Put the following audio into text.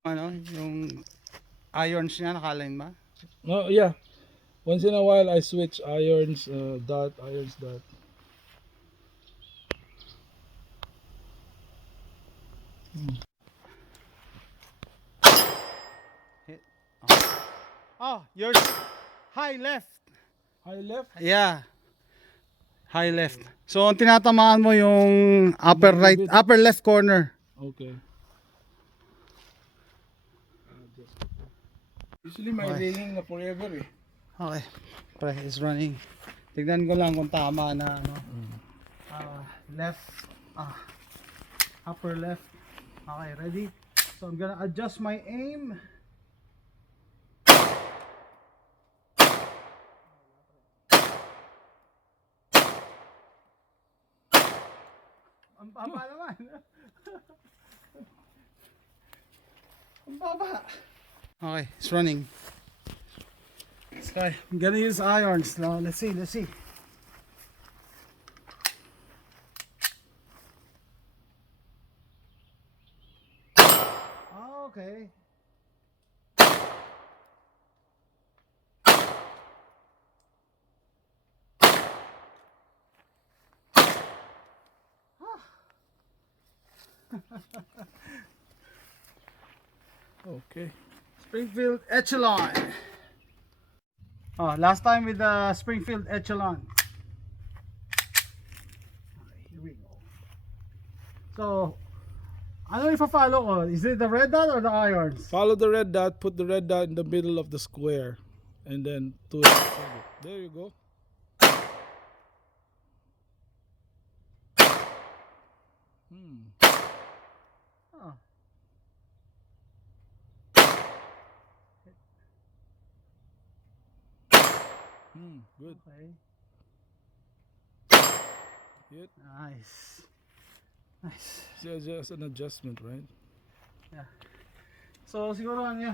Ano, yung irons niya nakaline ba? No, yeah. Once in a while I switch irons, dot, irons, dot. Hit. Oh, yours high left. High left? Yeah, high left. So, ang tinatamaan mo yung upper right, Bit. upper left corner. Okay. Usually may Okay. ringing na forever eh. Okay, pre, is running. Tignan ko lang kung tama na ano. Left, upper left. Okay, ready? So I'm gonna adjust my aim. Ang baba naman. Ang baba. Okay, it's running. Okay, I'm gonna use irons now. Let's see, let's see. Okay. Okay. Springfield Echelon. Oh, last time with the Springfield Echelon. Okay, here we go. So, ano ipa-follow ko? Is it the red dot or the irons? Follow the red dot, put the red dot in the middle of the square, and then to it. There you go. Oh. Good. Okay. Hit. Nice. Nice. It's just an adjustment, right? Yeah. So siguro ano